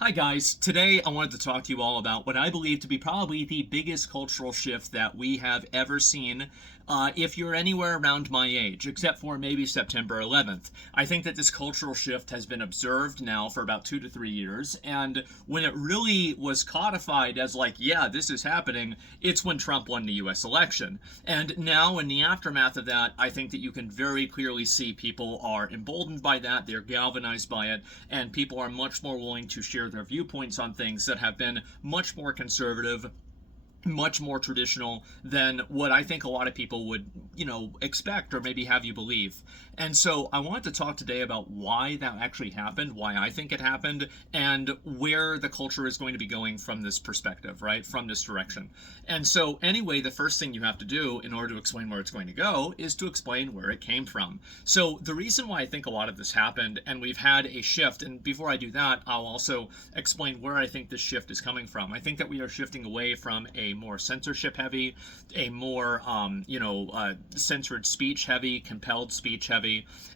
Hi guys, today I wanted to talk to you all about what I believe to be probably the biggest cultural shift that we have ever seen if you're anywhere around my age, except for maybe September 11th. I think that this cultural shift has been observed now for about 2 to 3 years, and when it really was codified as like, yeah, this is happening, it's when Trump won the US election. And now in the aftermath of that, I think that you can very clearly see people are emboldened by that, they're galvanized by it, and people are much more willing to share their viewpoints on things that have been much more conservative, much more traditional than what I think a lot of people would, expect or maybe have you believe. And so I wanted to talk today about why that actually happened, why I think it happened, and where the culture is going to be going from this perspective, right? From this direction. And so anyway, the first thing you have to do in order to explain where it's going to go is to explain where it came from. So the reason why I think a lot of this happened and we've had a shift, and before I do that, I'll also explain where I think this shift is coming from. I think that we are shifting away from a more censorship heavy, a more, censored speech heavy, compelled speech heavy.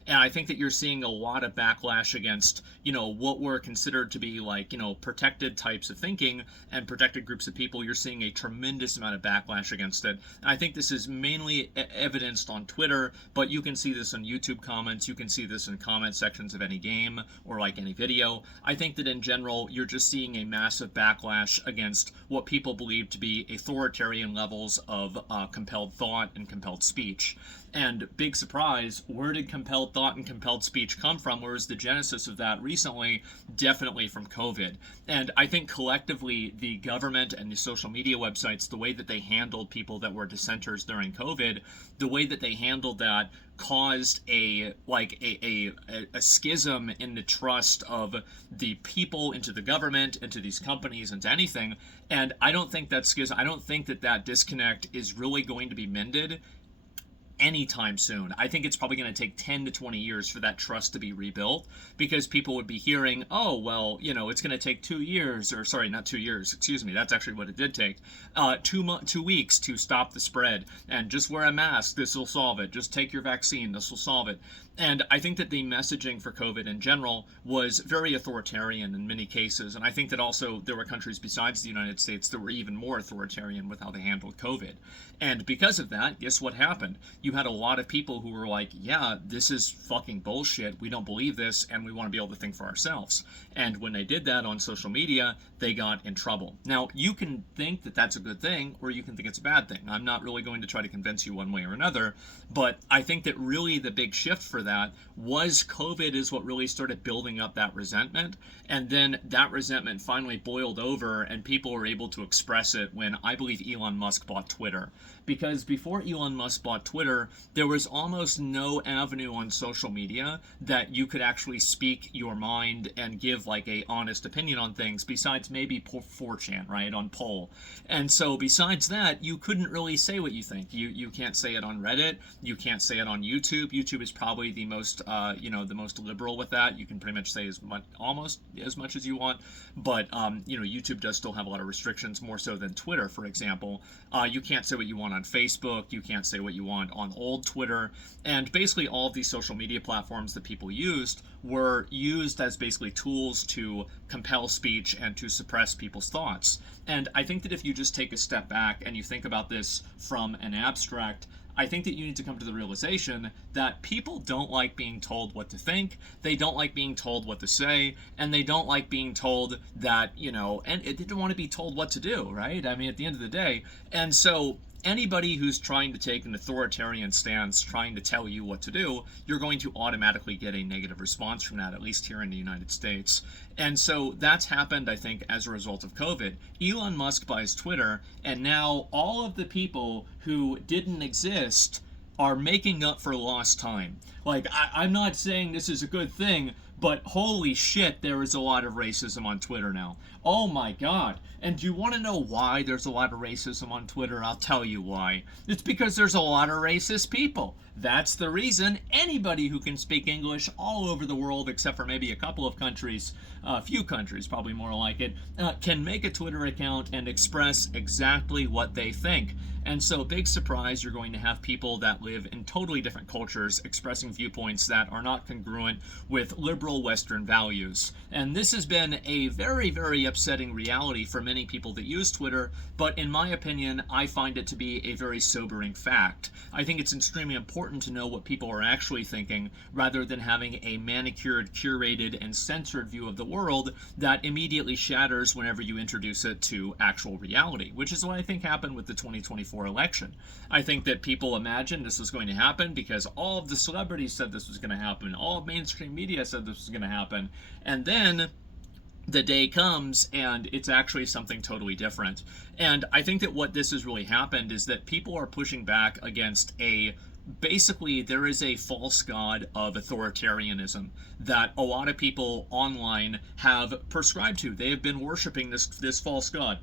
And I think that you're seeing a lot of backlash against, what were considered to be like, protected types of thinking and protected groups of people. You're seeing a tremendous amount of backlash against it. And I think this is mainly evidenced on Twitter, but you can see this on YouTube comments. You can see this in comment sections of any game or like any video. I think that in general, you're just seeing a massive backlash against what people believe to be authoritarian levels of compelled thought and compelled speech. And big surprise, where did compelled thought and compelled speech come from? Where was the genesis of that recently? Definitely from COVID. And I think collectively, the government and the social media websites, the way that they handled people that were dissenters during COVID, the way that they handled that caused a schism in the trust of the people into the government, into these companies, into anything. And I don't think that schism, I don't think that disconnect is really going to be mended anytime soon. I think it's probably going to take 10 to 20 years for that trust to be rebuilt, because people would be hearing, oh, well, it's going to take 2 years, or sorry, not 2 years, excuse me, that's actually what it did take, 2 weeks to stop the spread, and just wear a mask, this will solve it, just take your vaccine, this will solve it. And I think that the messaging for COVID in general was very authoritarian in many cases. And I think that also there were countries besides the United States that were even more authoritarian with how they handled COVID. And because of that, guess what happened? You had a lot of people who were like, yeah, this is fucking bullshit. We don't believe this, and we want to be able to think for ourselves. And when they did that on social media, they got in trouble. Now, you can think that that's a good thing, or you can think it's a bad thing. I'm not really going to try to convince you one way or another, but I think that really the big shift for that was COVID is what really started building up that resentment. And then that resentment finally boiled over and people were able to express it when I believe Elon Musk bought Twitter. Because before Elon Musk bought Twitter, there was almost no avenue on social media that you could actually speak your mind and give like a honest opinion on things besides maybe 4chan, right, on poll. And so besides that, you couldn't really say what you think. You can't say it on Reddit. You can't say it on YouTube. YouTube is probably the most, the most liberal with that. You can pretty much say almost as much as you want. But, YouTube does still have a lot of restrictions, more so than Twitter, for example. You can't say what you want on Facebook. You can't say what you want on old Twitter. And basically all of these social media platforms that people used were used as basically tools to compel speech and to suppress people's thoughts. And I think that if you just take a step back and you think about this from an abstract, I think that you need to come to the realization that people don't like being told what to think, they don't like being told what to say, and they don't like being told that, and they don't want to be told what to do, right? I mean, at the end of the day. And so anybody who's trying to take an authoritarian stance, trying to tell you what to do, you're going to automatically get a negative response from that, at least here in the United States. And so that's happened, I think, as a result of COVID. Elon Musk buys Twitter, and now all of the people who didn't exist are making up for lost time. Like, I'm not saying this is a good thing, but holy shit, there is a lot of racism on Twitter now. Oh my god. And do you want to know why there's a lot of racism on Twitter? I'll tell you why. It's because there's a lot of racist people. That's the reason anybody who can speak English all over the world, except for maybe a couple of countries, a few countries, probably more like it, can make a Twitter account and express exactly what they think. And so, big surprise, you're going to have people that live in totally different cultures expressing viewpoints that are not congruent with liberal Western values. And this has been a very, very upsetting reality for many people that use Twitter, but in my opinion, I find it to be a very sobering fact. I think it's extremely important to know what people are actually thinking rather than having a manicured, curated, and censored view of the world that immediately shatters whenever you introduce it to actual reality, which is what I think happened with the 2024 election. I think that people imagined this was going to happen because all of the celebrities said this was going to happen, all of mainstream media said this was going to happen, and then the day comes and it's actually something totally different. And I think that what this has really happened is that people are pushing back against basically there is a false god of authoritarianism that a lot of people online have prescribed to. They have been worshiping this false god.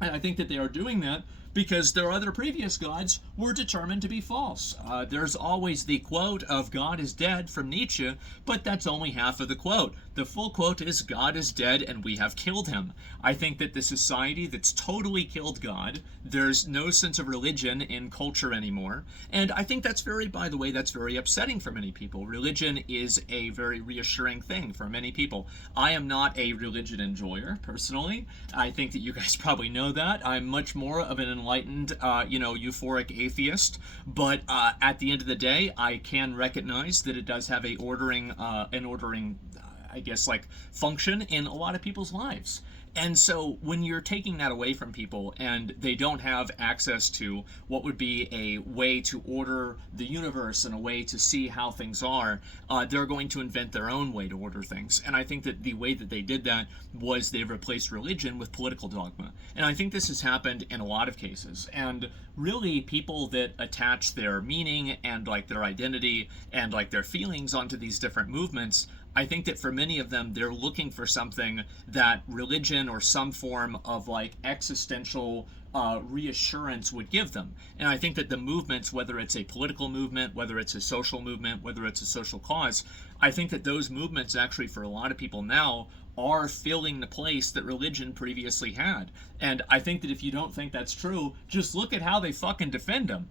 And I think that they are doing that because their other previous gods were determined to be false. There's always the quote of God is dead from Nietzsche, but that's only half of the quote. The full quote is God is dead and we have killed him. I think that the society that's totally killed God, there's no sense of religion in culture anymore. And I think that's by the way, that's very upsetting for many people. Religion is a very reassuring thing for many people. I am not a religion enjoyer, personally. I think that you guys probably know that. I'm much more of an enlightened, euphoric atheist. But at the end of the day, I can recognize that it does have an ordering, I guess, like function in a lot of people's lives. And so when you're taking that away from people and they don't have access to what would be a way to order the universe and a way to see how things are, they're going to invent their own way to order things. And I think that the way that they did that was they replaced religion with political dogma. And I think this has happened in a lot of cases. And really, people that attach their meaning and like their identity and like their feelings onto these different movements, I think that for many of them, they're looking for something that religion or some form of like existential reassurance would give them. And I think that the movements, whether it's a political movement, whether it's a social movement, whether it's a social cause, I think that those movements actually for a lot of people now are filling the place that religion previously had. And I think that if you don't think that's true, just look at how they fucking defend them.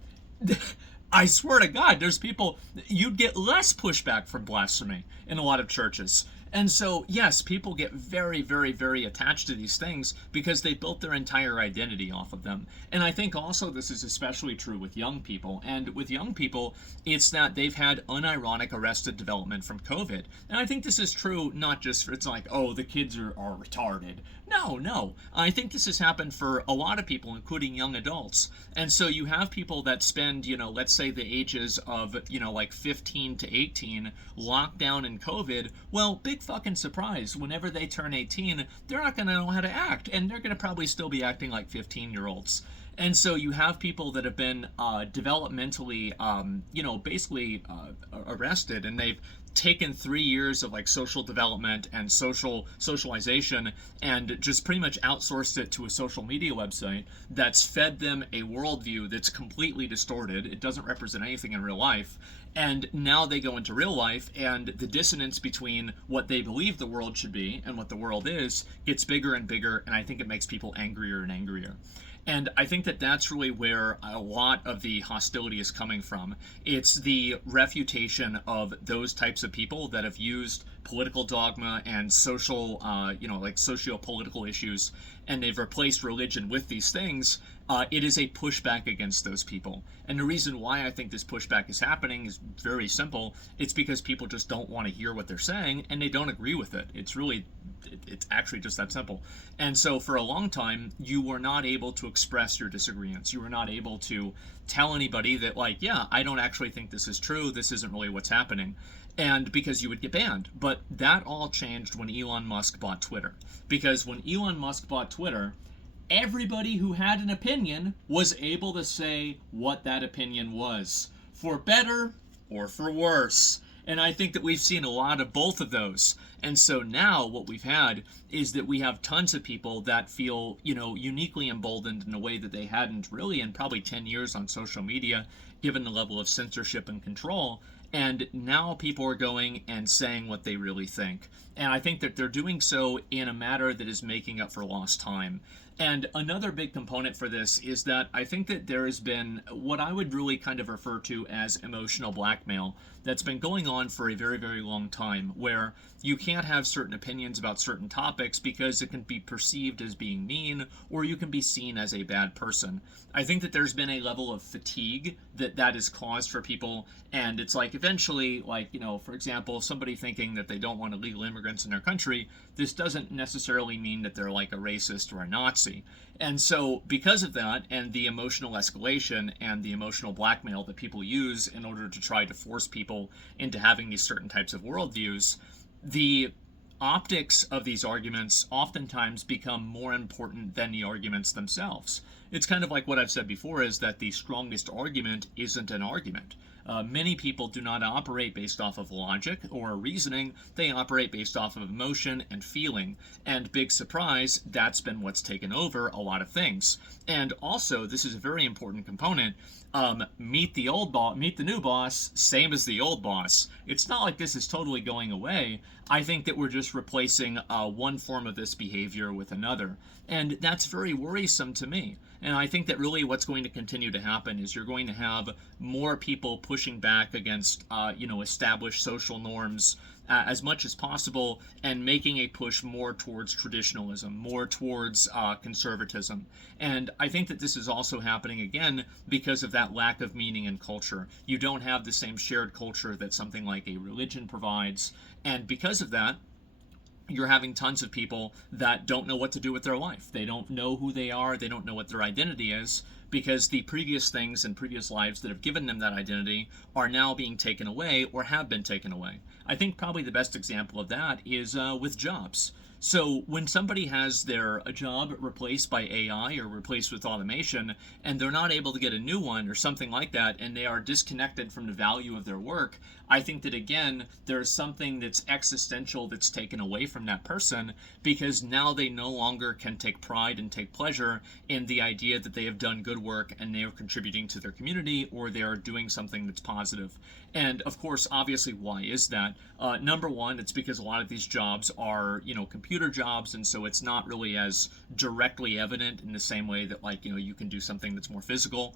I swear to God, there's people, you'd get less pushback from blasphemy in a lot of churches. And so, yes, people get very, very, very attached to these things because they built their entire identity off of them. And I think also this is especially true with young people. And with young people, it's that they've had unironic arrested development from COVID. And I think this is true not just for, it's like, oh, the kids are retarded. No. I think this has happened for a lot of people, including young adults. And so you have people that spend, let's say the ages of, like 15 to 18 locked down in COVID. Well, big fucking surprise. Whenever they turn 18, they're not going to know how to act. And they're going to probably still be acting like 15-year-olds. And so you have people that have been developmentally, basically arrested, and they've taken 3 years of like social development and socialization and just pretty much outsourced it to a social media website that's fed them a worldview that's completely distorted. It doesn't represent anything in real life. And now they go into real life, and the dissonance between what they believe the world should be and what the world is gets bigger and bigger, and I think it makes people angrier and angrier. And I think that that's really where a lot of the hostility is coming from. It's the refutation of those types of people that have used political dogma and social, like socio-political issues, and they've replaced religion with these things. It is a pushback against those people. And the reason why I think this pushback is happening is very simple. It's because people just don't want to hear what they're saying, and they don't agree with it. It's actually just that simple. And so for a long time, you were not able to express your disagreements. You were not able to tell anybody that, like, yeah, I don't actually think this is true. This isn't really what's happening. And because you would get banned. But that all changed when Elon Musk bought Twitter. Because when Elon Musk bought Twitter, everybody who had an opinion was able to say what that opinion was, for better or for worse. And I think that we've seen a lot of both of those. And so now what we've had is that we have tons of people that feel, uniquely emboldened in a way that they hadn't really in probably 10 years on social media, given the level of censorship and control. And now people are going and saying what they really think. And I think that they're doing so in a manner that is making up for lost time. And another big component for this is that I think that there has been what I would really kind of refer to as emotional blackmail that's been going on for a very, very long time, where you can't have certain opinions about certain topics because it can be perceived as being mean, or you can be seen as a bad person. I think that there's been a level of fatigue that is caused for people, and it's like eventually, like, for example, somebody thinking that they don't want illegal immigrants in their country, this doesn't necessarily mean that they're like a racist or a Nazi. And so, because of that, and the emotional escalation and the emotional blackmail that people use in order to try to force people into having these certain types of worldviews, the optics of these arguments oftentimes become more important than the arguments themselves. It's kind of like what I've said before, is that the strongest argument isn't an argument. Many people do not operate based off of logic or reasoning. They operate based off of emotion and feeling. And big surprise, that's been what's taken over a lot of things. And also, this is a very important component. Meet the new boss, same as the old boss. It's not like this is totally going away. I think that we're just replacing one form of this behavior with another. And that's very worrisome to me. And I think that really what's going to continue to happen is you're going to have more people pushing back against, established social norms as much as possible, and making a push more towards traditionalism, more towards conservatism. And I think that this is also happening again because of that lack of meaning and culture. You don't have the same shared culture that something like a religion provides. And because of that, you're having tons of people that don't know what to do with their life. They don't know who they are. They don't know what their identity is, because the previous things and previous lives that have given them that identity are now being taken away or have been taken away. I think probably the best example of that is with jobs. So when somebody has their job replaced by AI or replaced with automation, and they're not able to get a new one or something like that, and they are disconnected from the value of their work, I think that again, there's something that's existential that's taken away from that person, because now they no longer can take pride and take pleasure in the idea that they have done good work and they are contributing to their community, or they are doing something that's positive. And of course, obviously, why is that? Number one, it's because a lot of these jobs are, computer jobs, and so it's not really as directly evident in the same way that, like, you can do something that's more physical.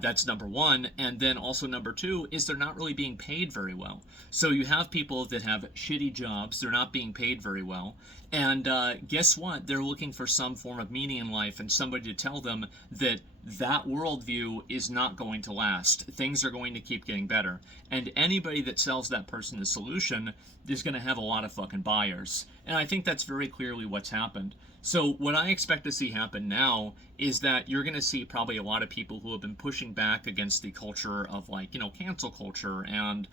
That's number one. And then also number two is they're not really being paid very well. So you have people that have shitty jobs, they're not being paid very well. And guess what? They're looking for some form of meaning in life and somebody to tell them that that worldview is not going to last. Things are going to keep getting better. And anybody that sells that person a solution is going to have a lot of fucking buyers. And I think that's very clearly what's happened. So what I expect to see happen now is that you're going to see probably a lot of people who have been pushing back against the culture of, like, cancel culture and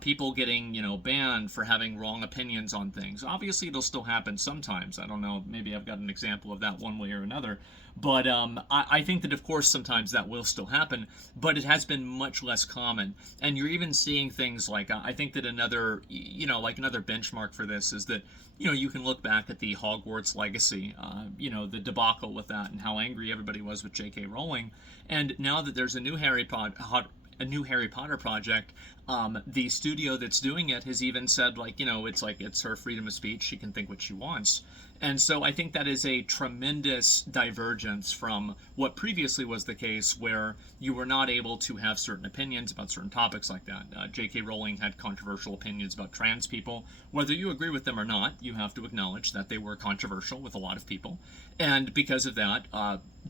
people getting, banned for having wrong opinions on things. Obviously, it'll still happen sometimes. I don't know, maybe I've got an example of that one way or another. But I think that, of course, sometimes that will still happen, but it has been much less common. And you're even seeing things like, I think that another benchmark for this is that, you can look back at the Hogwarts legacy, the debacle with that and how angry everybody was with J.K. Rowling. And now that there's a new Harry Potter project, the studio that's doing it has even said, it's her freedom of speech. She can think what she wants. And so I think that is a tremendous divergence from what previously was the case, where you were not able to have certain opinions about certain topics like that. J.K. Rowling had controversial opinions about trans people. Whether you agree with them or not, you have to acknowledge that they were controversial with a lot of people. And because of that,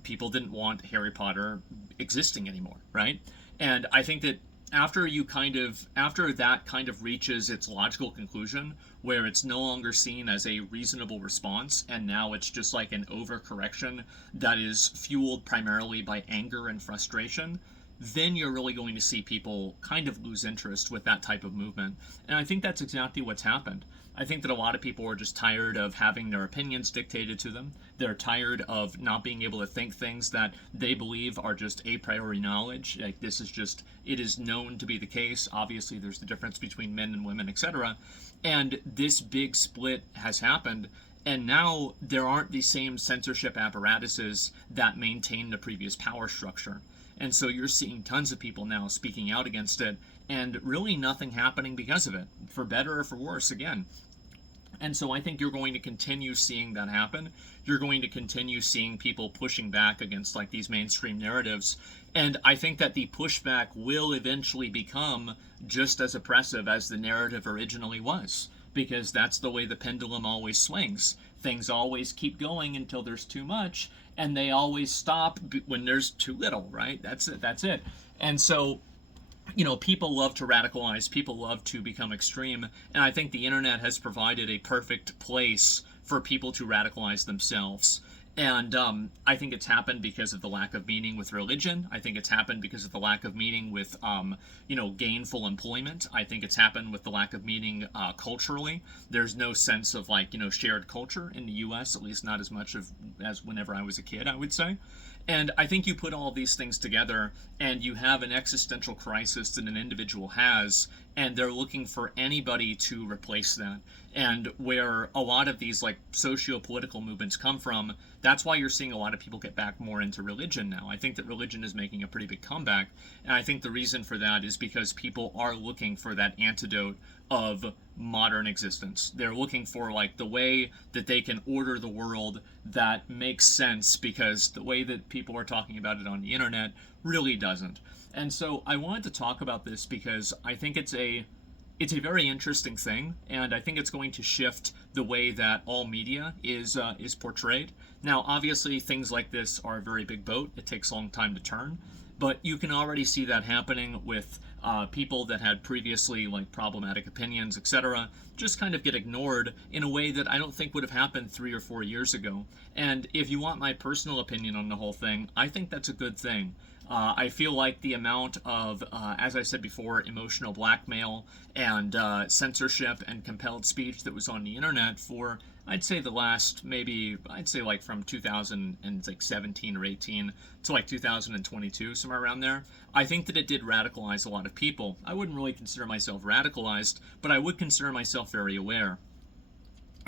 people didn't want Harry Potter existing anymore, right? And I think that after that kind of reaches its logical conclusion, where it's no longer seen as a reasonable response, and now it's just like an overcorrection that is fueled primarily by anger and frustration, then you're really going to see people kind of lose interest with that type of movement. And I think that's exactly what's happened. I think that a lot of people are just tired of having their opinions dictated to them. They're tired of not being able to think things that they believe are just a priori knowledge. Like, this is just, it is known to be the case. Obviously, there's the difference between men and women, etc. And this big split has happened. And now there aren't the same censorship apparatuses that maintain the previous power structure. And so you're seeing tons of people now speaking out against it, and really nothing happening because of it, for better or for worse, again. And so I think you're going to continue seeing that happen. You're going to continue seeing people pushing back against like these mainstream narratives. And I think that the pushback will eventually become just as oppressive as the narrative originally was, because that's the way the pendulum always swings. Things always keep going until there's too much, and they always stop when there's too little, right? That's it. That's it. And so, people love to radicalize, people love to become extreme, and I think the internet has provided a perfect place for people to radicalize themselves. And I think it's happened because of the lack of meaning with religion. I think it's happened because of the lack of meaning with, gainful employment. I think it's happened with the lack of meaning culturally. There's no sense of shared culture in the U.S., at least not as much as whenever I was a kid, I would say. And I think you put all these things together and you have an existential crisis that an individual has, and they're looking for anybody to replace that. And where a lot of these socio-political movements come from, that's why you're seeing a lot of people get back more into religion now. I think that religion is making a pretty big comeback, and I think the reason for that is because people are looking for that antidote of modern existence. They're looking for the way that they can order the world that makes sense, because the way that people are talking about it on the internet really doesn't. And so I wanted to talk about this because I think it's a very interesting thing, and I think it's going to shift the way that all media is portrayed. Now, obviously, things like this are a very big boat. It takes a long time to turn, but you can already see that happening with people that had previously problematic opinions, etc., just kind of get ignored in a way that I don't think would have happened 3 or 4 years ago. And if you want my personal opinion on the whole thing, I think that's a good thing. I feel like the amount of, as I said before, emotional blackmail and censorship and compelled speech that was on the internet for, I'd say the last, from 2017 or 18 to 2022, somewhere around there. I think that it did radicalize a lot of people. I wouldn't really consider myself radicalized, but I would consider myself very aware.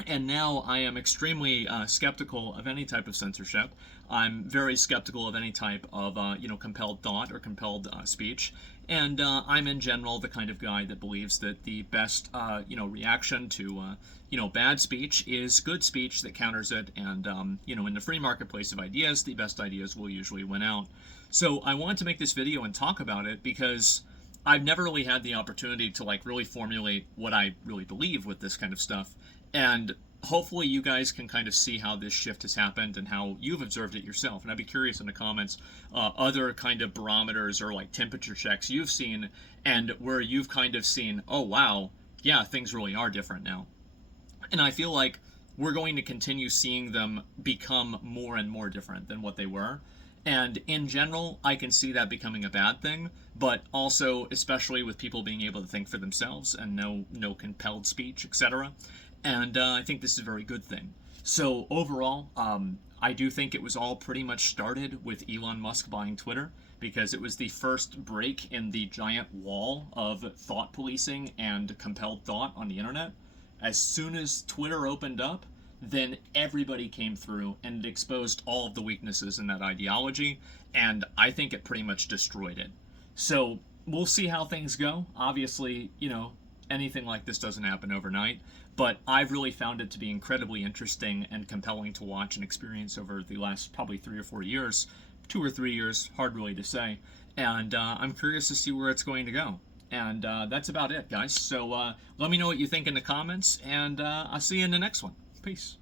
And now I am extremely skeptical of any type of censorship. I'm very skeptical of any type of, compelled thought or compelled speech. And I'm in general the kind of guy that believes that the best, reaction to, bad speech is good speech that counters it. And, in the free marketplace of ideas, the best ideas will usually win out. So I wanted to make this video and talk about it because I've never really had the opportunity to really formulate what I really believe with this kind of stuff. And hopefully you guys can kind of see how this shift has happened and how you've observed it yourself. And I'd be curious in the comments, other kind of barometers or temperature checks you've seen and where you've kind of seen, oh wow, yeah, things really are different now. And I feel like we're going to continue seeing them become more and more different than what they were. And in general, I can see that becoming a bad thing, but also, especially with people being able to think for themselves and no compelled speech, etc. And I think this is a very good thing. So overall, I do think it was all pretty much started with Elon Musk buying Twitter, because it was the first break in the giant wall of thought policing and compelled thought on the internet. As soon as Twitter opened up, then everybody came through and it exposed all of the weaknesses in that ideology, and I think it pretty much destroyed it. So we'll see how things go. Obviously, anything like this doesn't happen overnight, but I've really found it to be incredibly interesting and compelling to watch and experience over the last probably 3 or 4 years, 2 or 3 years, hard really to say, and I'm curious to see where it's going to go. And that's about it, guys. So let me know what you think in the comments, and I'll see you in the next one. Peace.